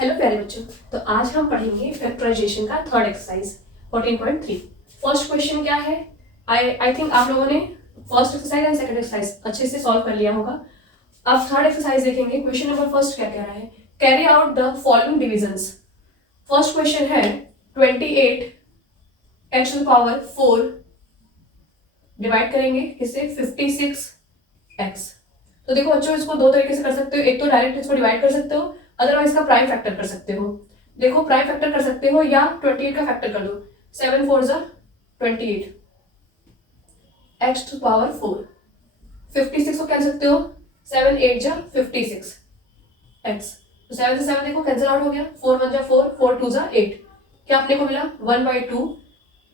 Hello प्यारे बच्चों, तो आज हम पढ़ेंगे फैक्टराइजेशन का थर्ड एक्सरसाइज 14.3। फर्स्ट क्वेश्चन क्या है? आई थिंक आप लोगों ने first exercise and second exercise अच्छे से सॉल्व कर लिया होगा। अब थर्ड एक्सरसाइज देखेंगे। क्वेश्चन नंबर फर्स्ट क्या कह रहा है? Carry out the following divisions. First question है 28 x टू पावर 4 डिवाइड करेंगे किससे? 56x। तो देखो बच्चों, इसको दो तरीके से कर सकते हो। एक तो डायरेक्ट इसको डिवाइड कर सकते हो, अदरवाइज का प्राइम फैक्टर कर सकते हो। देखो, प्राइम फैक्टर कर सकते हो या 28 का फैक्टर कर दो। 7 4 जा 28 x टू पावर 4। 56 को क्या कर सकते हो? 7 8 जा 56 x। तो 7 से 7 देखो कैंसिल आउट हो गया। 4 1 जा 4, 4 2 जा 8। क्या अपने को मिला? 1/2।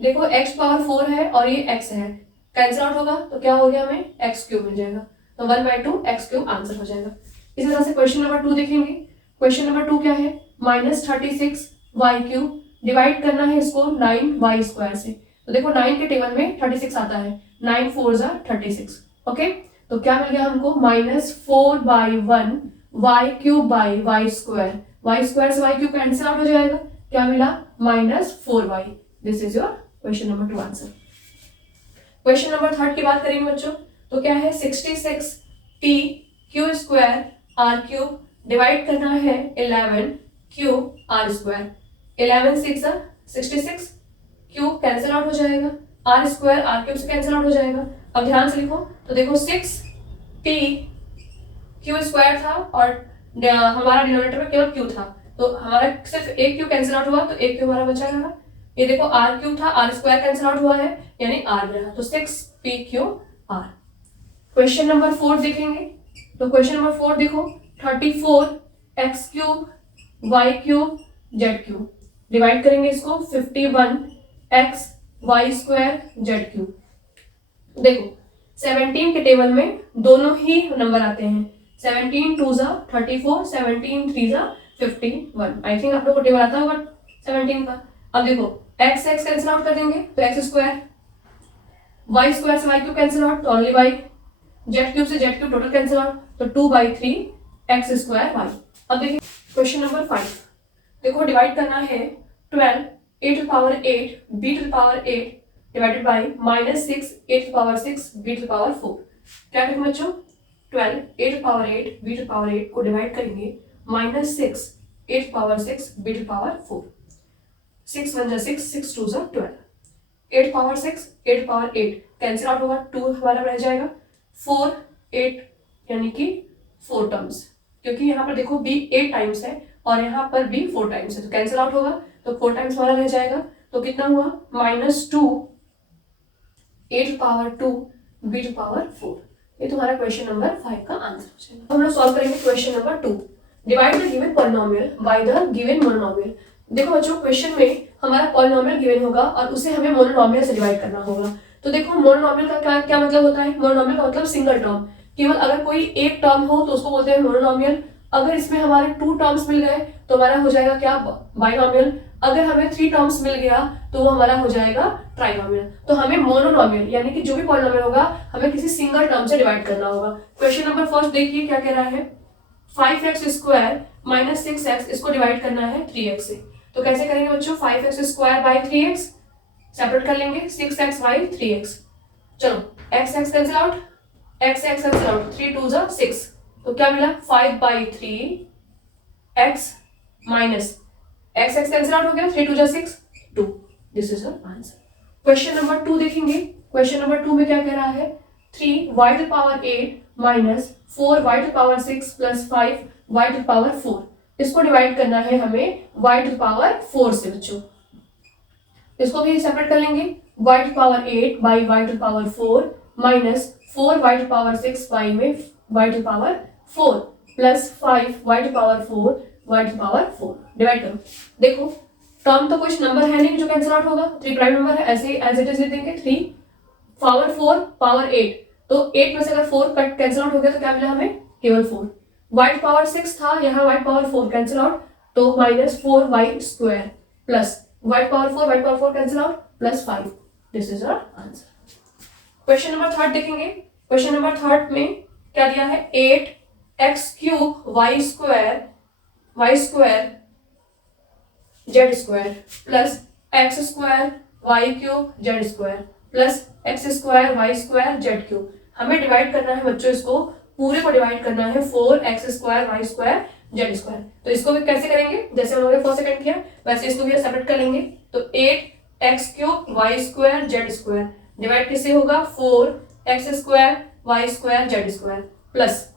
देखो x पावर 4 है और ये x है, कैंसिल आउट होगा तो क्या हो गया? हमें x क्यूब मिल जाएगा। तो 1/2 x क्यूब आंसर हो जाएगा। इसी तरह से क्वेश्चन नंबर 2 देखेंगे। क्वेश्चन नंबर 2 क्या है? -36 y क्यूब डिवाइड करना है इसको 9 y स्क्वायर से। तो देखो 9 के टेबल में 36 आता है। 9 4 जा 36। ओके, तो क्या मिल गया हमको? -4/1 y cube by y square. y square से y क्यूब कैंसिल आउट हो जाएगा। क्या मिला? -4y। This is your question number 2 answer. Question number 3 की बात करेंगे बच्चों, तो क्या है? 66 t Q square r cube divide करना है 11 cube r square. 11 6 66, cube cancel out हो जाएगा, r स्क्वायर r क्यूब से कैंसिल आउट हो जाएगा। अब ध्यान से लिखो, तो देखो 6 t क्यू स्क्वायर था और हमारा डिनोमिनेटर में केवल क्यू था, तो हमारा सिर्फ एक क्यू कैंसिल आउट हुआ, तो एक क्यू हमारा बचा रहा। ये देखो r क्यूब था, r स्क्वायर कैंसिल आउट हुआ है, यानी r रहा, तो 6p Q r। Question number 4 देखेंगे। तो क्वेश्चन नंबर 4 देखो, 34 x cube y cube z cube divide करेंगे इसको 51 x y square z cube. देखो 17 के टेबल में दोनों ही नंबर आते हैं। 17 2 जा 34, 17 3 जा 51। आई थिंक आप लोग को टेबल आता होगा 17 का। अब देखो x x कैंसिल आउट कर देंगे तो x स्क्वायर, y स्क्वायर से y क्यूब कैंसिल आउट तो ओनली y, z क्यूब से z cube total cancel out तो 2/3 x स्क्वायर y। अब देखिए क्वेश्चन नंबर 5। देखो डिवाइड करना है 12 a to power 8 b to power 8 divided by -6 a to power 6 b to power 4। क्या करेंगे बच्चों? 12 a to power 8 b to power 8 को डिवाइड करेंगे -6 a to power 6 b to power 4। 6 1 जा 6, 6 2 जा 12। 8 पावर 6 8 पावर 8 कैंसिल आउट होगा, 2 हमारा रह जाएगा। 4 8 यानी कि 4 टर्म्स, क्योंकि यहाँ पर देखो b 8 टाइम्स है और यहाँ पर b 4 टाइम्स है, तो कैंसिल आउट होगा, तो 4 टाइम्स हमारा रह जाएगा। तो कितना हुआ? -2 a to power 2 b to power 4। ये तुम्हारा क्वेश्चन नंबर 5 का आंसर हो जाएगा। हम लोग सॉल्व करेंगे question number 2। Divide the given polynomial by the given monomial. देखो बच्चों, क्वेश्चन में हमारा पॉलिनोमियल गिवन होगा और उसे हमें मोनोनोमियल से डिवाइड करना होगा। तो देखो मोनोनोमियल का क्या क्या मतलब होता है? मोनोनोमियल का मतलब सिंगल टर्म, केवल अगर कोई एक टर्म हो तो उसको बोलते हैं मोनोनोमियल। अगर इसमें हमारे 2 टर्म्स मिल गए तो हमारा हो जाएगा क्या? बाइनोमियल। अगर हमें 3 टर्म्स मिल गया तो वो हमारा हो जाएगा ट्राइनोमियल। तो हमें मोनोनोमियल यानी कि जो भी पॉलिनोमियल होगा हमें किसी सिंगल टर्म से डिवाइड करना होगा। क्वेश्चन नंबर फर्स्ट देखिए क्या कह रहा है? 5x स्क्वायर -6x इसको डिवाइड करना है 3x से। तो कैसे करेंगे बच्चों? 5x square by 3x separate कर लेंगे, 6x बाई 3x। चलो x x cancel out, x x cancel out, 3 2 जा 6। तो क्या मिला? 5/3 x minus x x cancel out हो गया, 3 2 जा 6 2। This is your answer. Question number 2 देखेंगे। क्वेश्चन नंबर 2 में क्या कह रहा है? 3y to power 8 minus 4y to power 6 plus 5y to power 4। इसको डिवाइड करना है हमें y टू पावर 4 से बच्चों। इसको भी सेपरेट कर लेंगे, y to power 8 by y to power 4 minus 4y to power 6 by में y to power 4 plus 5y to power 4 y to power 4। Divide करो। देखो टर्म तो कुछ नंबर है नहीं जो कैंसिल आउट होगा, 3 प्राइम नंबर है, ऐसे एज इट इज लिख देंगे। 3 पावर 4 पावर 8, तो 8 में से अगर 4 कट कैंसिल आउट हो गया तो क्या मिला हमें? केवल 4। y टू पावर 6 था, यहाँ y पावर 4 कैंसिल आउट, तो -4y square plus y power 4 y power 4 cancel out plus 5। This is your answer. Question number 3 देखेंगे। क्वेश्चन नंबर 3 में क्या दिया है? 8x cube y square Z square plus X square Y cube Z square plus X square Y square Z cube. हमें divide करना है बच्चों, इसको पूरे को डिवाइड करना है 4x square Y square Z square. तो इसको भी कैसे करेंगे, जैसे हम लोगों ने फर्स्ट सेकंड किया वैसे इसको भी सेपरेट कर लेंगे। तो 8x cube Y square Z square divide किससे होगा 4x square Y square Z square plus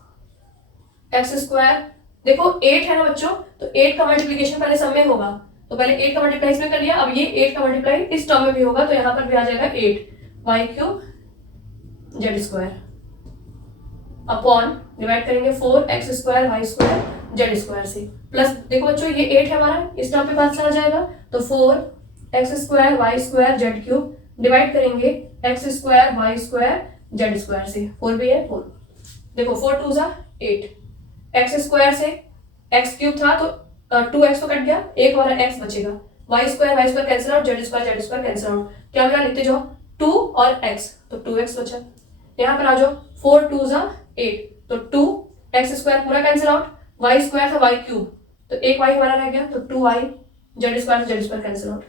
X square. देखो 8 है ना बच्चों, तो 8 का मल्टीप्लीकेशन पहले सब में होगा, तो पहले 8 का मल्टीप्लाई इसमें कर लिया, अब ये 8 का मल्टीप्लाई इस टर्म में भी होगा, तो यहाँ पर भी आ जाएगा 8 Y cube Z square upon divide करेंगे 4x square Y square Z square से प्लस। देखो बच्चों ये 8 है हमारा, इस टर्म पे पास चला जाएगा, तो 4x square Y square Z cube divide करेंगे x square Y square Z square से, 4 भी है 4। देखो 4 2 जा 8, एक्स स्क्वायर से एक्स क्यूब था तो 2x तो कट गया, एक हमारा x बचेगा, Y square cancel out, Z square cancel out, क्या बचा लिखते जाओ 2 और x, तो 2x बचा। यहाँ पर आ जाओ 4 2 जा 8, तो 2x स्क्वायर पूरा कैंसिल आउट, वाई स्क्वायर था वाई क्यूब, तो एक y हमारा रह गया, तो 2y Z square cancel out,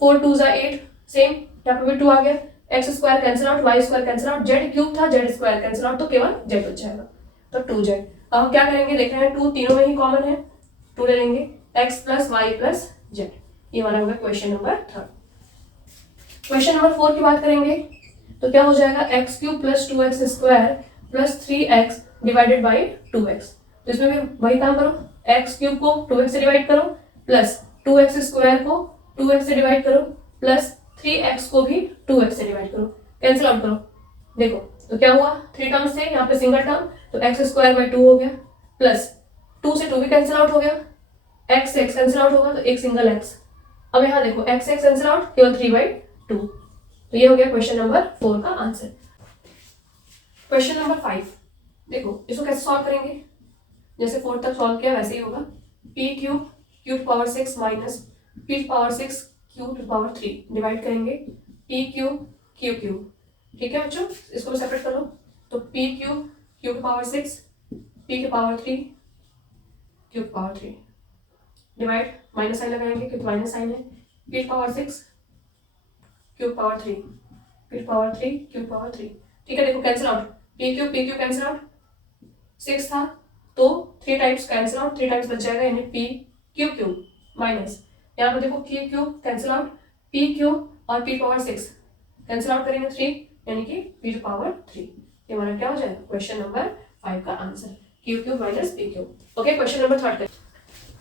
4 2 जा 8 सेम, यहाँ पर भी 2 आ गया, x square cancel out why square cancel out, Z cube था जेड स्क्वायर कैंसिल आउट, तो केवल जेड बच जाएगा, तो 2z। अब हम क्या करेंगे, देख रहे हैं 2 तीनों में ही कॉमन है, 2 ले लेंगे x plus Y plus Z. ये हमारा होगा क्वेश्चन नंबर 3। क्वेश्चन नंबर 4 की बात करेंगे तो क्या हो जाएगा x cube plus 2x square plus 3x divided by 2x। तो इसमें भी वही काम करो, x क्यूब को 2x से डिवाइड करो प्लस 2x स्क्वायर को 2x से डिवाइड करो प्लस 3x को भी 2x से डिवाइड करो, कैंसिल आउट करो। देखो तो क्या हुआ, 3 टर्म्स थे यहाँ पे सिंगल टर्म, तो एक्स स्क्वायर बाई 2 हो गया प्लस 2 से 2 भी कैंसिल आउट हो गया, एक्स से एक्स कैंसिल आउट होगा तो एक सिंगल एक्स। अब यहाँ देखो एक्स से एक्स कैंसिल आउट, केवल 3/2। तो ये हो गया क्वेश्चन नंबर 4 का आंसर। क्वेश्चन नंबर 5 देखो, इसको कैसे सॉल्व करेंगे, जैसे 4 तक सॉल्व किया वैसे ही होगा। p cube power 6 minus p power 6 cube power 3 divide करेंगे p क्यूब क्यूब। ठीक है बच्चों, इसको भी सेपरेट कर लो, तो p क्यूब पावर 6 p के power 3 cube power 3 divide, minus sign लगाएंगे क्योंकि माइनस साइन है, p power 6 cube power 3 p power 3 cube power 3। ठीक है, देखो cancel out, p cube cancel out, 6 था तो 3 टाइम्स कैंसिल आउट, 3 टाइम्स बच जाएगा, यानी p क्यूब माइनस यहाँ पर देखो p cube cancel out, p cube और p पावर 6 कैंसिल आउट करेंगे 3, यानी कि p पावर 3। ये हमारा क्या हो जाएगा क्वेश्चन नंबर 5 का answer, cube minus p cube. Okay, question number 3 करें,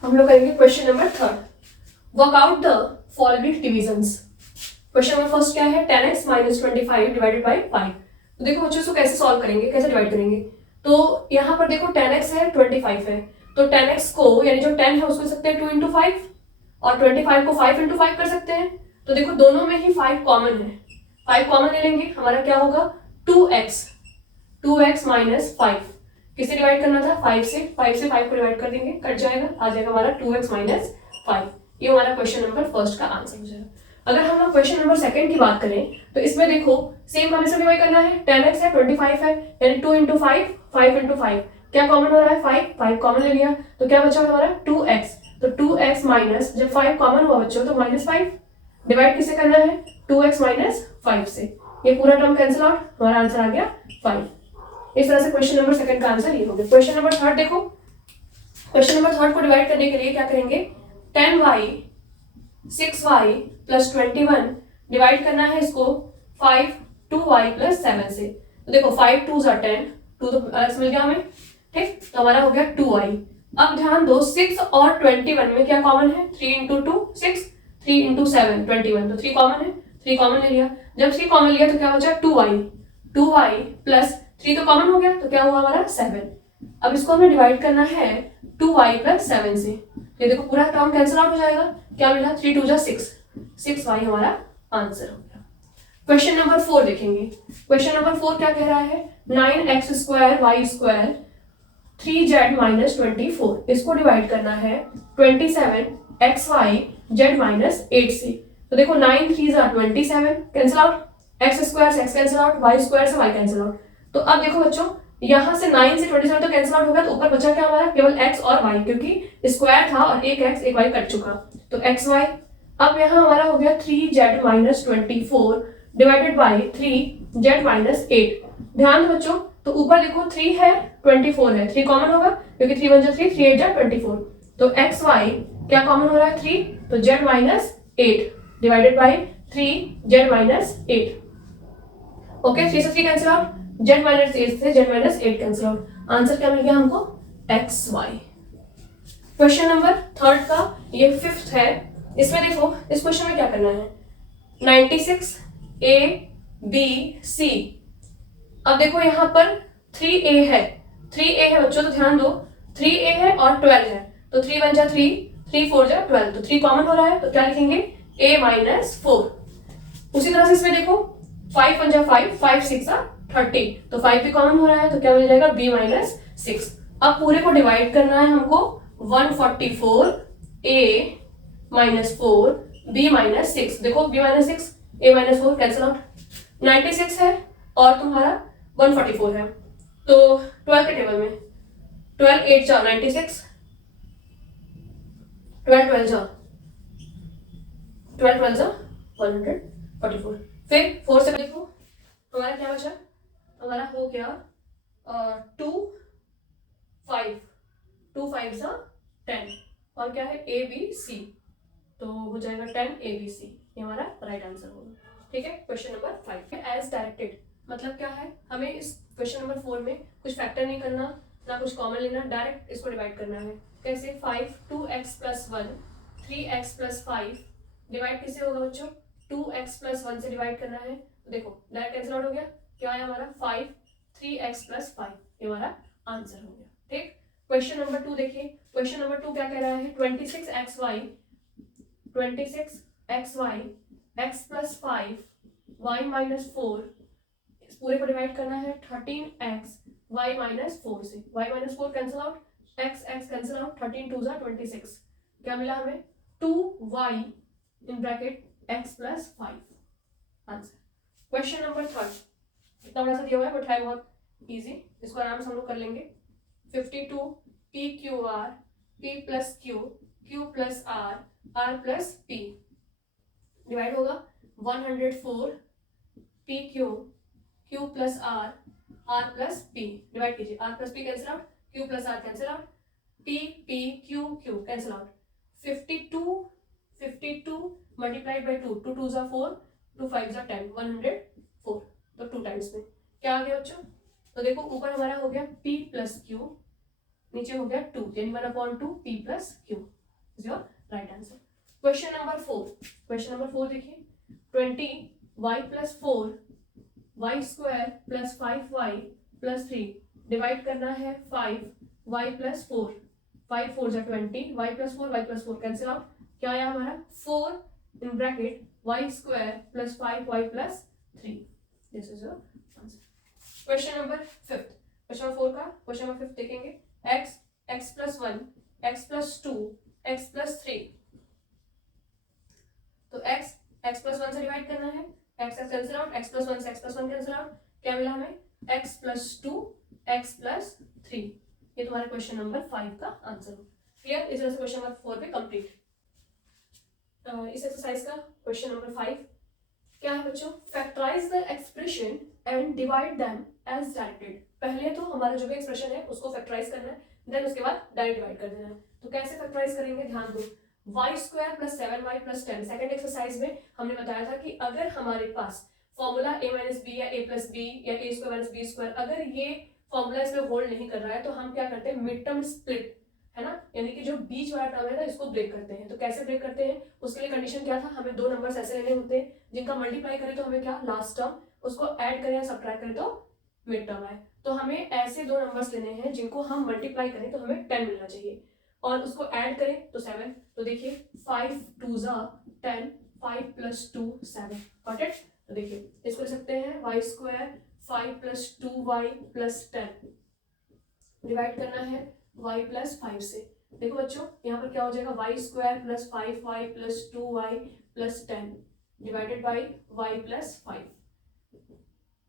हम लोग करेंगे question number 3, work out the following divisions. Question number first क्या है, 10x माइनस 25 डिवाइडेड बाई 5। तो देखो बच्चों इसको कैसे सॉल्व करेंगे, कैसे डिवाइड करेंगे, तो यहाँ पर देखो 10x है 25 है, तो 10x को यानी जो 10 है उसको सकते हैं 2 इंटू 5 और 25 को 5 इंटू 5 कर सकते हैं। तो देखो दोनों में ही 5 कॉमन है, 5 कॉमन ले लेंगे, हमारा क्या होगा 2x माइनस 5, किससे डिवाइड करना था 5 से, 5 को डिवाइड कर देंगे, कट जाएगा, आ जाएगा हमारा 2x माइनस 5। ये हमारा क्वेश्चन नंबर फर्स्ट का आंसर हो जाएगा। अगर हम लोग क्वेश्चन नंबर सेकंड की बात करें तो इसमें देखो सेम हमें से डिवाइड करना है, 10x है 25 है, यानी 2 इंटू 5 इंटू 5, क्या कॉमन हो रहा है 5 कॉमन ले लिया, तो क्या बचा हमारा 2x, तो 2x माइनस, जब 5 कॉमन हुआ बच्चों तो माइनस 5, डिवाइड किससे करना है 2x माइनस 5 से, ये पूरा टर्म कैंसिल आउट, हमारा आंसर आ गया 5। इस तरह से क्वेश्चन नंबर सेकंड का आंसर ये हो गया। क्वेश्चन नंबर 3 देखो, क्वेश्चन नंबर 3 को डिवाइड करने के लिए क्या करेंगे, 10y 6y प्लस 21 डिवाइड करना है इसको 5 2y प्लस 7 से। तो देखो 5 2 जा 10, 2 तो प्लस मिल गया हमें, ठीक, तो हमारा हो गया 2y। अब ध्यान दो 6 और 21 में क्या कॉमन है, 3 इंटू 2 6, 3 इंटू 7 21, तो 3 कॉमन है, 3 कॉमन ले लिया, जब 3 कॉमन लिया तो क्या बचा 2y प्लस 3 तो कॉमन हो गया, तो क्या हुआ हमारा 7। अब इसको हमें डिवाइड करना है 2y प्लस 7 से, ये देखो पूरा टर्म कैंसिल आउट हो जाएगा, क्या मिला 3 2 जा 6y हमारा आंसर हो गया। क्वेश्चन नंबर 4 देखेंगे, क्वेश्चन नंबर 4 क्या कह रहा है, 9x square Y square 3z minus 24, इसको डिवाइड करना है 27xy z माइनस 8 से। तो देखो 9 3 जा 27 कैंसिल आउट, x स्क्वायर से x cancel out, y square से y कैंसिल आउट। तो अब देखो बच्चों यहाँ से 9 से 27 तो कैंसिल आउट हो गया, तो ऊपर बचा क्या हमारा केवल x और y, क्योंकि स्क्वायर था और एक x एक y कट चुका, तो एक्स वाई, अब यहाँ हमारा हो गया 3z minus 24 divided by 3z minus 8। ध्यान दो बच्चों, तो ऊपर देखो 3 है 24 है, 3 कॉमन होगा क्योंकि 3 1 3, 3 8 जा 24। तो एक्स वाई क्या कॉमन हो रहा है 3, तो z minus 8 divided by 3z minus 8। Okay, 3 से 3 कैंसिल आउट, z माइनस 8 से z minus 8 cancel out. Answer क्या मिल गया हमको, x y. Question number third का ये फिफ्थ है। इसमें देखो, इस क्वेश्चन में क्या करना है, 96 ए बी सी। अब देखो यहाँ पर 3a है, 3a है बच्चों, तो ध्यान दो 3a है और 12 है, तो 3 1 जा 3, 3 4 जा 12, तो 3 कॉमन हो रहा है, तो क्या लिखेंगे a माइनस 4। उसी तरह से इसमें देखो 5 1 जा 5, 5 6 जा 30, तो 5 भी कॉमन हो रहा है, तो क्या मिल जाएगा b माइनस 6। अब पूरे को डिवाइड करना है हमको, 144 a माइनस 4 b माइनस 6। देखो b minus 6 a minus 4 cancel out, 96 है और तुम्हारा 144 है, तो 12 के टेबल में 12 8 जा 96, 12 12 जा 12 12 जा 144। फिर 4 से देखो हमारा क्या बचा, हमारा हो गया 2 5, 2 5 जा 10, और क्या है ए बी सी, तो हो जाएगा 10 ए बी सी, ये हमारा राइट आंसर होगा। ठीक है, क्वेश्चन नंबर 5 एज डायरेक्टेड मतलब क्या है, हमें इस क्वेश्चन नंबर 4 में कुछ फैक्टर नहीं करना, ना कुछ कॉमन लेना, डायरेक्ट इसको डिवाइड करना है। कैसे, 5 2x plus 1 3x plus 5 divide किससे होगा बच्चों, 2x प्लस 1 से डिवाइड करना है। तो देखो डायरेक्ट कैंसिल आउट हो गया, क्या है हमारा 5 3x प्लस 5, ये हमारा आंसर हो गया। ठीक, क्वेश्चन नंबर 2 देखिए, क्वेश्चन नंबर 2 क्या कह रहा है, 26xy x plus 5 y minus 4, इस पूरे को डिवाइड करना है 13x y माइनस 4 से, y minus 4 cancel out, x x cancel out, 13 2 जा 26, क्या मिला हमें 2y in bracket x plus 5। Answer. Question number 3 इतना बड़ा सा दिया हुआ है बट है बहुत इजी, इसको आराम से हम लोग कर लेंगे। 52 p q r p plus q q plus r plus p divide होगा 104 p q q plus r plus p, divide कीजिए, r plus p cancel out, q plus r cancel out, p p q q cancel out, 52 multiplied by 2, 2 2 जा 4, 2 5 जा 10, 104, तो 2 times में क्या आ गया बच्चों, तो देखो ऊपर हमारा हो गया p प्लस q, नीचे हो गया 2, यानी 1/2 p plus q is your right answer. Question number 4 देखिए, 20y plus 4 y square plus 5y plus 3 divide करना है 5y प्लस 4, 5 4 जा 20, y प्लस 4 कैंसिल आउट, क्या आया हमारा 4 in bracket y square plus 5y plus 3, this is your answer. Question number 5, question number 4 का question number 5 देखेंगे, x plus 1 x plus 2 x plus 3, तो x plus 1 से divide करना है, x cancel out, x plus 1 से x plus 1 cancel out, क्या मिला हमें x प्लस 2 x प्लस 3, ये तुम्हारा क्वेश्चन नंबर 5 का आंसर हो। क्लियर, इस तरह से क्वेश्चन नंबर 4 पे कंप्लीट। इस एक्सरसाइज का क्वेश्चन नंबर 5 क्या है बच्चों, factorise the expression and divide them as directed. पहले तो हमारा जो भी एक्सप्रेशन है उसको फैक्टराइज करना है, देन उसके बाद डायरेक्ट डिवाइड कर देना है। तो कैसे फैक्टराइज करेंगे, ध्यान दो, y square plus 7y plus 10, second exercise में हमने बताया था कि अगर हमारे पास फॉर्मूला a माइनस बी या a प्लस बी या a square minus b square, अगर ये फॉर्मूला इसमें होल्ड नहीं कर रहा है तो हम क्या करते हैं, मिड टर्म स्प्लिट, है ना, यानी कि जो बीच वाला टर्म है ना इसको ब्रेक करते हैं। तो कैसे ब्रेक करते हैं, उसके लिए कंडीशन क्या था, हमें दो नंबर्स ऐसे लेने होते हैं जिनका मल्टीप्लाई करें तो हमें क्या लास्ट टर्म, उसको ऐड करें या सब्ट्रैक्ट करें तो मिड टर्म आए। तो हमें ऐसे दो नंबर्स लेने हैं जिनको हम मल्टीप्लाई करें तो हमें 10 मिलना चाहिए, और उसको ऐड करें तो 7। तो देखिए 5 2 जा 10, 5 प्लस 2 7, गॉट इट। तो देखिए इसको लिख सकते हैं y square 5 plus 2y plus 10 divide करना है y प्लस 5 से। देखो बच्चों यहाँ पर क्या हो जाएगा, y square plus 5y plus 2y plus 10 divided by y plus 5।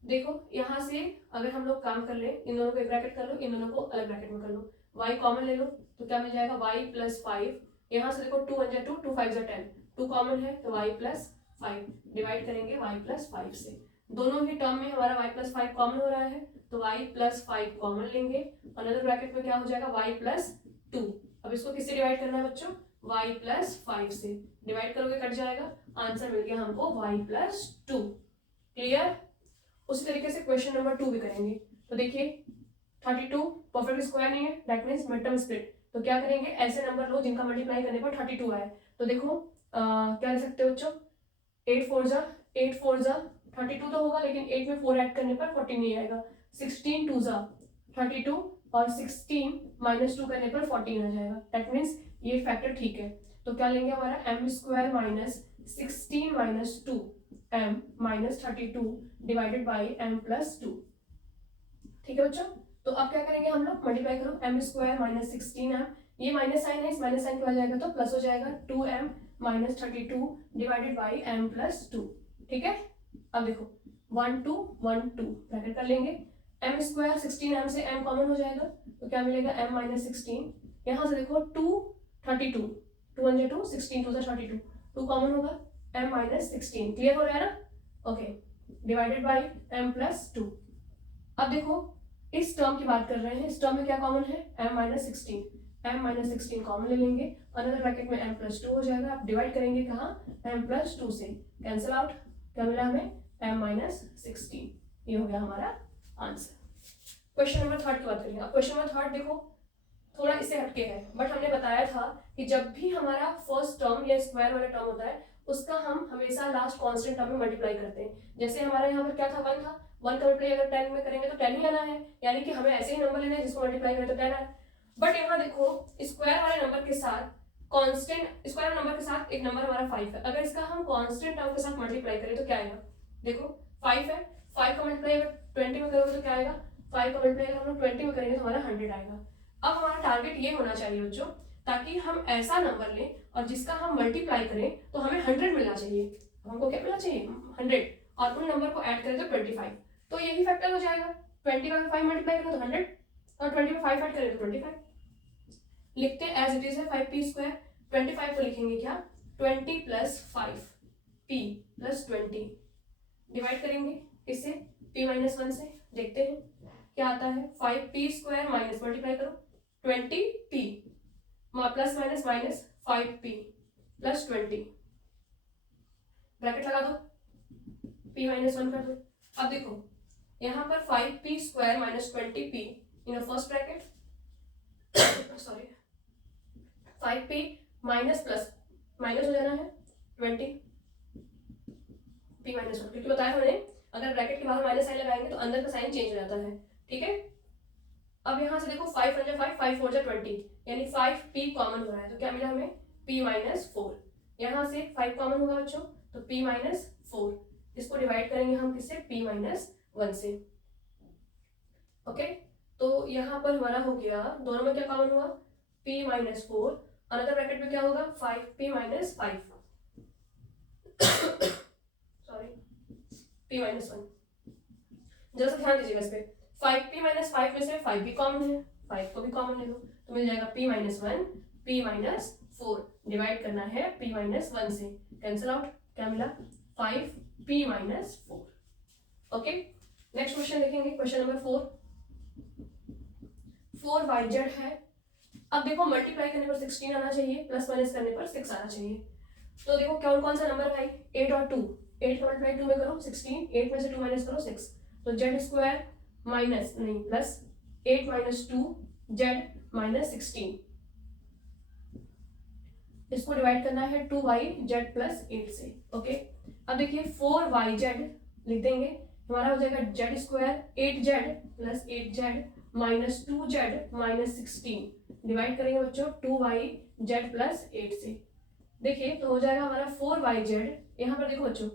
देखो यहाँ से अगर हम लोग काम कर ले, इन दोनों को एक ब्रैकेट कर लो, इन दोनों को अलग ब्रैकेट में कर लो, y कॉमन ले लो, तो क्या मिल जाएगा y प्लस 5 यहाँ से देखो 2 1 जा 2, 2 5 जा 10, 2 कॉमन है तो y प्लस 5 डिवाइड करेंगे y प्लस 5 से। दोनों ही टर्म में हमारा y प्लस 5 कॉमन हो रहा है तो y प्लस 5 कॉमन लेंगे। अनदर ब्रैकेट में क्या हो जाएगा y प्लस 2। अब इसको किससे डिवाइड करना है बच्चों? y प्लस 5 से डिवाइड करोगे कट जाएगा, आंसर मिल गया हमको y प्लस 2। क्लियर? उसी तरीके से क्वेश्चन नंबर 2 भी करेंगे। तो देखिए 32 परफेक्ट स्क्वायर नहीं है, that means mid term split. तो क्या करेंगे, ऐसे नंबर लो जिनका मल्टीप्लाई करने पर 32 आए। तो देखो क्या लिख सकते हो बच्चों, 8 4 जा 32 तो होगा, लेकिन 8 में 4 ऐड करने पर 14 नहीं आएगा। 16 2 जा 32 और 16 माइनस 2 करने पर 14 आ जाएगा। दैट मीन्स ये फैक्टर ठीक है। तो क्या लेंगे हमारा m square minus 16 minus 2 m minus 32 divided by m plus 2। ठीक है बच्चों, तो अब क्या करेंगे हम लोग, मल्टीप्लाई करो m स्क्वायर माइनस 16m, ये माइनस साइन है, इस माइनस साइन के बाद जाएगा तो प्लस हो जाएगा 2m minus 32 divided by m plus 2। ठीक है, अब देखो 1 2 1 2 ब्रैकेट कर लेंगे, m स्क्वायर 16m से m कॉमन हो जाएगा तो क्या मिलेगा m माइनस 16। यहाँ से देखो 2 32, 2 1 2 16 2 32, 2 कॉमन होगा m माइनस 16। क्लियर हो रहा है ना? Okay, divided by m plus 2। अब देखो इस टर्म की बात कर रहे हैं, इस टर्म में क्या कॉमन है, m minus 16, m minus 16 common ले लेंगे, अनदर ब्रैकेट में m प्लस 2 हो जाएगा। आप डिवाइड करेंगे कहाँ, m प्लस 2 से, कैंसिल आउट, क्या मिला हमें, m माइनस 16। ये हो गया हमारा आंसर। क्वेश्चन नंबर 3 की बात करेंगे। अब क्वेश्चन नंबर 3 देखो थोड़ा इससे हटके है, बट हमने बताया था कि जब भी हमारा फर्स्ट टर्म या स्क्वायर वाला टर्म होता है उसका हम हमेशा लास्ट कांस्टेंट टर्म में मल्टीप्लाई करते हैं। जैसे हमारे यहाँ पर क्या था, 1 था, 1 का मल्टीप्लाई अगर 10 में करेंगे तो 10 ही आना है, यानी कि हमें ऐसे ही नंबर लेना है जिसको मल्टीप्लाई करें तो 10 आए। बट यहाँ देखो स्क्वायर वाले नंबर के साथ कांस्टेंट, स्क्वायर नंबर के साथ एक नंबर हमारा 5 है, अगर इसका हम कांस्टेंट टर्म के साथ मल्टीप्लाई करें तो क्या आएगा, देखो 5 है, 5 का मल्टीप्लाई अगर 20 में करोगे तो क्या आएगा, 5 का मल्टीप्लाई अगर हम लोग 20 में करेंगे तो हमारा 100 आएगा। अब हमारा टारगेट ये होना चाहिए बच्चों, ताकि हम ऐसा नंबर लें और जिसका हम मल्टीप्लाई करें तो हमें 100 मिलना चाहिए। हमको क्या मिलना चाहिए, 100, और उन नंबर को ऐड करें तो 25, तो यही फैक्टर हो जाएगा। 20 का 5 मल्टीप्लाई करें तो 100 और 20 में 5 ऐड करें तो 25। लिखते हैं एज इट इज है 5p स्क्वायर, 25 को लिखेंगे क्या, 20 प्लस 5p प्लस 20, डिवाइड करेंगे इससे p माइनस 1 से, देखते हैं क्या आता है। 5p स्क्वायर माइनस मल्टीप्लाई करो 20p plus minus minus 5p plus 20, bracket लगा दो, p माइनस 1 कर दो। अब देखो यहाँ पर 5p square minus 20p in first bracket, sorry 5p minus plus minus हो जाना है 20p माइनस 1, क्योंकि बताया हमने अगर ब्रैकेट के बाहर माइनस साइन लगाएंगे तो अंदर का साइन चेंज हो जाता है। ठीक है, अब यहां से देखो 5 1 5 5 4 20, यानी 5p कॉमन हो रहा है तो क्या मिला हमें, p माइनस 4। यहां से 5 कॉमन होगा बच्चों तो p माइनस 4, इसको डिवाइड करेंगे हम किससे, p माइनस 1 से। ओके, तो यहां पर हमारा हो गया, दोनों में क्या कॉमन हुआ, p माइनस 4, अनदर ब्रैकेट में क्या होगा 5p minus 5, sorry p minus 1। जरा सा ध्यान दीजिएगा इस पे, 5p माइनस 5 में से 5p कॉमन है, 5 को भी कॉमन ले लो तो मिल जाएगा p minus 1, p minus 4, divide करना है p माइनस 1 से, कैंसिल आउट, क्या मिला 5p minus 4। Okay, next question देखेंगे, क्वेश्चन नंबर 4 4yz है। अब देखो मल्टीप्लाई करने पर 16 आना चाहिए, प्लस माइनस करने पर 6 आना चाहिए। तो देखो कौन सा नंबर है भाई, 8 और 2, 8 का मल्टीप्लाई 2 में करो 16, 8 में से 2 माइनस करो 6, तो z स्क्वायर माइनस नहीं प्लस 8 माइनस 2 z माइनस 16, इसको डिवाइड करना है 2yz प्लस 8 से। ओके, अब देखिए 4yz लिख देंगे, हमारा हो जाएगा z square 8z plus 8z minus 2z minus 16, divide करेंगे बच्चों 2yz प्लस 8 से। देखिए तो हो जाएगा हमारा 4yz, यहाँ पर देखो बच्चों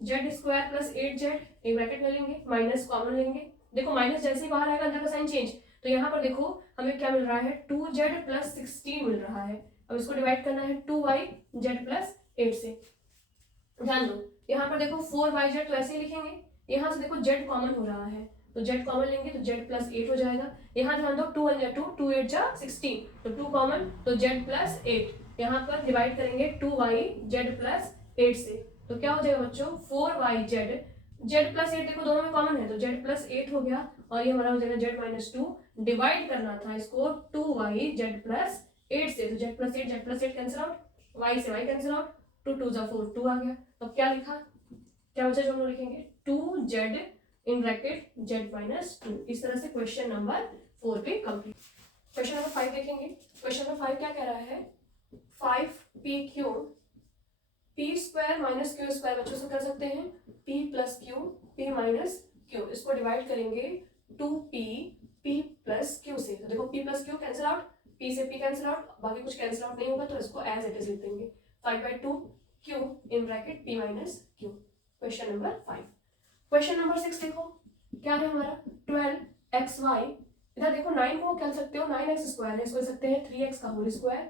z स्क्वायर प्लस 8z, एक ब्रैकेट में लेंगे, माइनस कॉमन लेंगे, देखो माइनस जैसे ही बाहर आएगा अंदर का साइन चेंज, तो यहाँ पर देखो हमें क्या मिल रहा है, 2z प्लस 16 मिल रहा है। अब इसको डिवाइड करना है 2yz प्लस 8 से। ध्यान दो यहाँ पर देखो 4yz तो ऐसे ही लिखेंगे, यहाँ से देखो z कॉमन हो रहा है तो z कॉमन लेंगे तो z प्लस 8 हो जाएगा। यहाँ ध्यान दो 2 1 2 2 8 16, तो 2 कॉमन तो z प्लस 8, यहाँ पर डिवाइड करेंगे 2yz प्लस 8 से, तो क्या हो जाएगा बच्चों 4yz, z प्लस 8 देखो दोनों में कॉमन है तो z प्लस 8 हो गया, और ये हमारा हो जाएगा z माइनस 2, डिवाइड करना था इसको 2yz प्लस 8 से, तो z plus 8 cancel out, y से y कैंसिल आउट, 2 2 जा 4 2 आ गया, तो क्या लिखा, क्या बचा जो हम लोग लिखेंगे 2z in bracket z minus 2। इस तरह से क्वेश्चन नंबर 4 पे कंप्लीट। क्वेश्चन नंबर 5 देखेंगे। क्वेश्चन नंबर 5 क्या कह रहा है, 5pq p square minus Q square, बच्चों से कर सकते हैं p plus Q p minus Q, इसको डिवाइड करेंगे 2p p प्लस क्यू से, तो देखो p plus Q cancel out, p से p कैंसिल आउट, बाकी कुछ कैंसिल आउट नहीं होगा तो इसको एज इट इज लिख देंगे 5/2 q in bracket p minus Q. Question number 5। Question number 6 देखो क्या है हमारा, 12xy, इधर देखो 9 को क्या सकते हो 9x स्क्वायर है, इसको लिख सकते हैं 3x का होल स्क्वायर,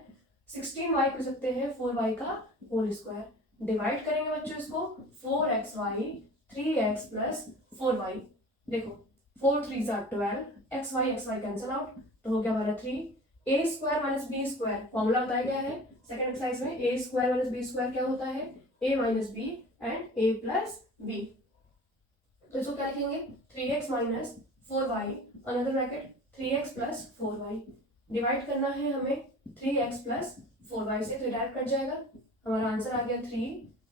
16y को लिख सकते हैं 4y का होल स्क्वायर, डिवाइड करेंगे बच्चों इसको 4xy 3x प्लस 4y, देखो 4 3 जा 12, xy कैंसिल आउट, तो हो गया हमारा 3, a square minus b square, formula बताया गया है सेकंड एक्सरसाइज में, a square minus b square क्या होता है a minus b and a plus b, तो इसको क्या लिखेंगे 3x minus 4y another bracket 3x plus 4y, divide करना है हमें 3x प्लस 4y से, तो डायरेक्ट कट जाएगा, हमारा आंसर आ गया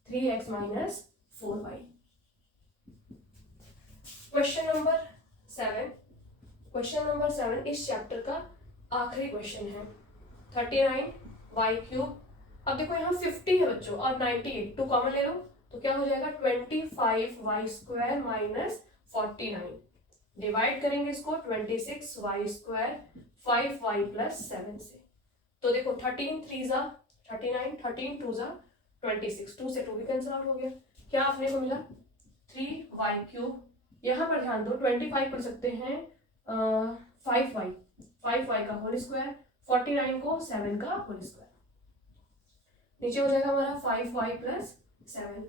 3x minus 4y। Question number 7। Question number 7 इस चैप्टर का आखिरी क्वेश्चन है, 39y क्यूब, अब देखो यहाँ 50 है बच्चों और 98, 2 कॉमन ले लो तो क्या हो जाएगा 25y स्क्वायर माइनस 49, डिवाइड करेंगे इसको 26y स्क्वायर 5y प्लस 7 से, तो देखो 13 3 जा 39, 13 2 जा 26, 2 से 2 भी कैंसिल आउट हो गया, क्या आपने को मिला 3y क्यूब, यहाँ पर ध्यान दो 25 कर सकते हैं 5y का होल स्क्वायर, 49 को 7 का होल स्क्वायर, नीचे हो जाएगा हमारा 5y प्लस 7,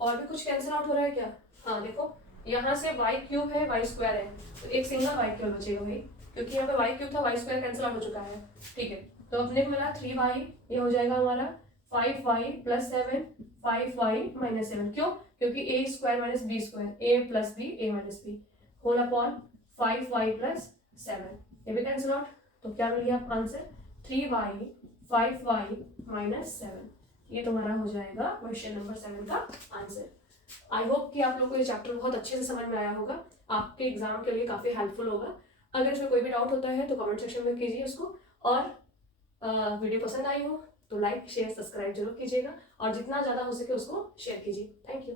और भी कुछ कैंसिल आउट हो रहा है क्या, हाँ देखो यहाँ से y क्यूब है y स्क्वायर है, तो एक सिंगल y क्यूब बचेगा भाई, क्योंकि यहाँ पे y क्यूब था y स्क्वायर कैंसिल आउट हो चुका है, ठीक है, तो अपने को मिला 3y, ये हो जाएगा हमारा 5y प्लस 7 5y माइनस 7, क्यों, क्योंकि a square minus b square a plus b a minus b whole upon 5y plus 7, ये भी कैंसिल आउट, तो क्या मिल गया आंसर 3y 5y माइनस 7, ये तुम्हारा हो जाएगा क्वेश्चन नंबर 7 का आंसर। आई होप कि आप लोग को ये चैप्टर बहुत अच्छे से समझ में आया होगा, आपके एग्जाम के लिए काफी हेल्पफुल होगा। अगर इसमें कोई भी डाउट होता है तो कमेंट सेक्शन में कीजिए उसको, और वीडियो पसंद आई हो तो लाइक शेयर सब्सक्राइब जरूर कीजिएगा, और जितना ज्यादा हो सके उसको शेयर कीजिए। Thank you.